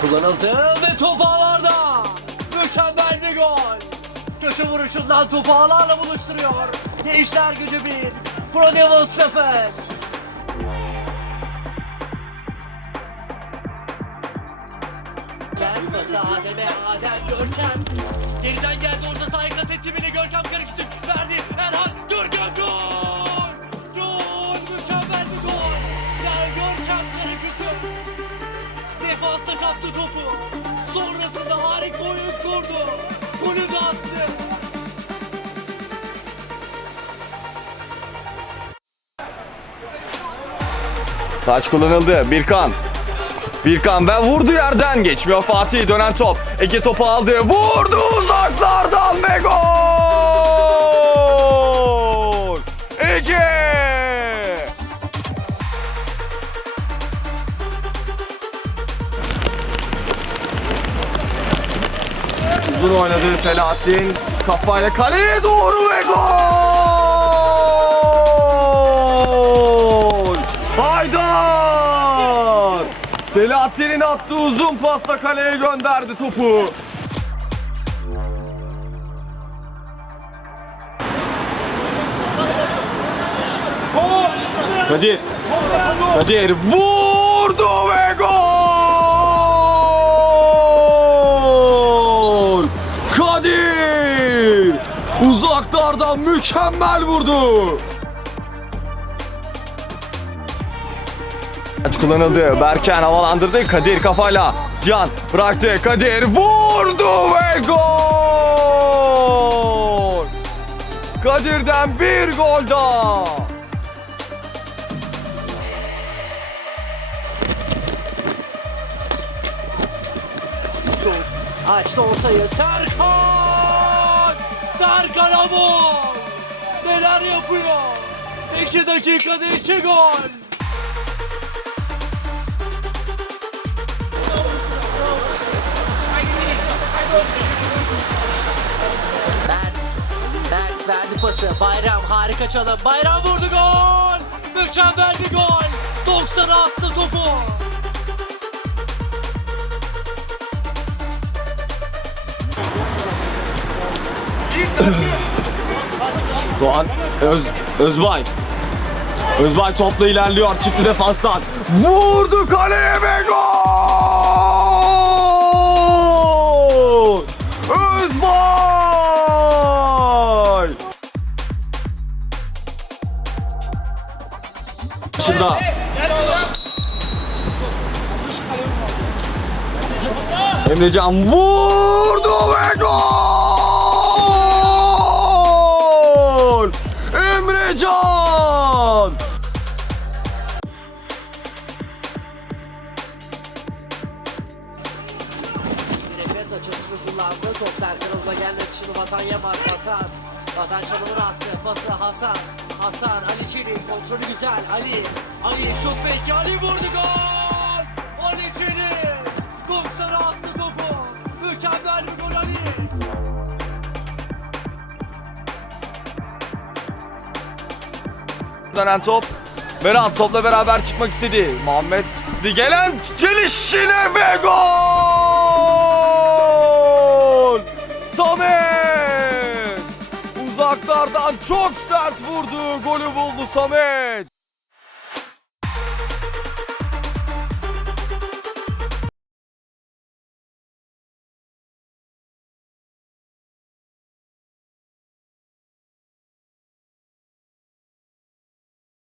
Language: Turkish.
kullanıldı ve top ağlarda. Mükemmel bir gol. Köşe vuruşundan topu ağlarla buluşturuyor. Gençler gücü 1, Pro Devils 0. Gel pası Adem'e, Adem Görkem. Geriden geldi orta sahaya kat etti bile Görkem Karakütük verdi. Taç kullanıldı. Birkan. Birkan ve vurdu yerden. Geçmiyor Fatih. Dönen top. Ege topu aldı. Vurdu uzaklardan ve gol! Ege! Uzun oynadı Selahattin. Kafayla kaleye doğru ve gol! Selahattin'in attığı uzun pasta kaleye gönderdi topu. Kadir. Kadir vurdu ve gol! Kadir! Uzaklardan mükemmel vurdu. Kullanıldı. Berken havalandırdı. Kadir kafayla. Can bıraktı. Kadir vurdu ve gol! Kadir'den bir gol daha. Yusuf açtı ortayı. Serkan! Serkan Amon! Neler yapıyor? 2 dakikada 2 gol! Mert, Mert verdi pası. Bayram harika çalım. Bayram vurdu gol! Mükemmel bir gol! 90 astı topu. Doğan Öz, Özbay. Özbay topla ilerliyor. Çıktı defanstan. Vurdu kaleye ve gol! Özbay! Şimdi Emrecan vurdu ve gol! Emrecan! Kullandı. Top Serkan'ımıza gelmek için Vatan Yamaz. Vatan. Vatan çalımını attı. Pası Hasan. Hasan. Ali Çelik. Kontrolü güzel. Ali. Ali şut fake. Ali vurdu gol. Ali Çelik. 90'a attı topu. Mükemmel bir gol Ali. Dönen top. Berat topla beraber çıkmak istedi. Muhammed gelen gelişine ve gol! Uzaklardan çok sert vurdu. Golü buldu Samet.